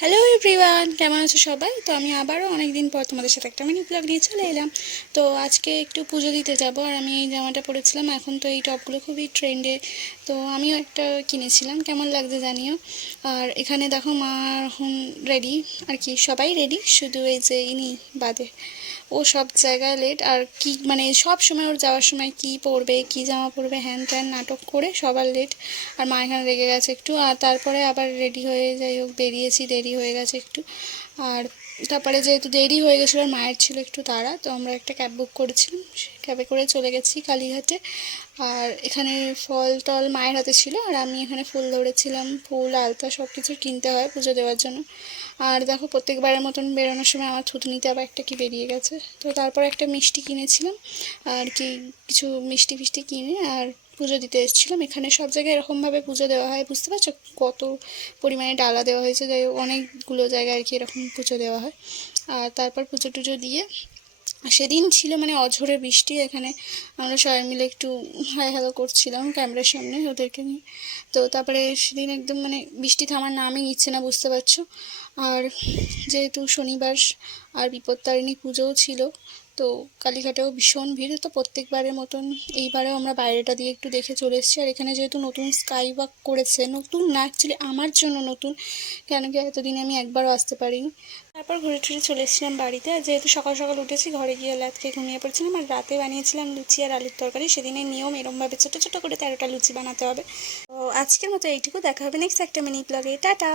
Hello everyone, কেমন আছো সবাই? তো আমি আবারও অনেক দিন পর তোমাদের সাথে একটা মিনি ব্লগ নিয়ে চলে এলাম। তো আজকে একটু পুজো দিতে যাব, আর আমি এই জামাটা পরেছিলাম। এখন তো এই টপগুলো খুবই ট্রেন্ডে, তো আমিও একটা কিনেছিলাম। কেমন লাগছে জানিও। আর এখানে দেখো মা এখন রেডি, আর কি সবাই রেডি, শুধু এই যে ইনি বাদে। ও সব জায়গায় লেট, আর কি মানে সব সময় ওর যাওয়ার সময় কি পরবে, কি জামা পরবে, হ্যান ত্যান নাটক করে সবার লেট। আর মা এখানে রেগে গেছে একটু, আর তারপরে আবার রেডি হয়ে যাই হোক বেরিয়েছি, দেরি হয়ে গেছে একটু। আর তারপরে যেহেতু দেরি হয়ে গেছিলো, আর মায়ের ছিল একটু তাড়া, তো আমরা একটা ক্যাব বুক করেছিলাম, ক্যাবে করে চলে গেছি কালীঘাটে। আর এখানে ফল টল মায়ের হাতে ছিল, আর আমি এখানে ফুল ধরেছিলাম, ফুল আলতা সব কিছু কিনতে হয় পুজো দেওয়ার জন্য। আর দেখো প্রত্যেকবারের মতন বেরোনোর সময় আমার থুতনিতে আবার একটা কি বেরিয়ে গেছে। তো তারপর একটা মিষ্টি কিনেছিলাম, আর কি কিছু মিষ্টি ফিষ্টি কিনে আর পুজো দিতে এসেছিলাম। এখানে সব জায়গায় এরকমভাবে পুজো দেওয়া হয়, বুঝতে পারছো কত পরিমাণে ডালা দেওয়া হয়েছে, যাই হোক অনেকগুলো জায়গায় আর কি এরকম পুজো দেওয়া হয়। আর তারপর পুজো টুজো দিয়ে সেদিন ছিল মানে অঝোরে বৃষ্টি। এখানে আমরা সবাই মিলে একটু হাই হ্যালো করছিলাম ক্যামেরার সামনে ওদেরকে নিয়ে। তো তারপরে সেদিন একদম মানে বৃষ্টি থামার নামই নিচ্ছে না, বুঝতে পারছো। আর যেহেতু শনিবার আর বিপত্তারিণী পুজোও ছিল, তো কালীঘাটেও ভীষণ ভিড়। তো প্রত্যেকবারের মতন এইবারেও আমরা বাইরেটা দিয়ে একটু দেখে চলে এসেছি। আর এখানে যেহেতু নতুন স্কাই ওয়াক করেছে, নতুন না অ্যাকচুয়ালি আমার জন্য নতুন, কেন কি এতদিনে আমি একবারও আসতে পারিনি। তারপর ঘুরে টুরে চলে এসেছিলাম বাড়িতে। আর যেহেতু সকাল সকাল উঠেছি, ঘরে গিয়ে লাত খেয়ে ঘুমিয়ে পড়েছিলাম। আর রাতে বানিয়েছিলাম লুচি আর আলুর তরকারি। সেদিনের নিয়ম এরমভাবে ছোটো ছোটো করে 13টা লুচি বানাতে হবে। তো আজকের মতো এইটুকু, দেখা হবে নেক্সট একটা মিনি ব্লগে। টাটা।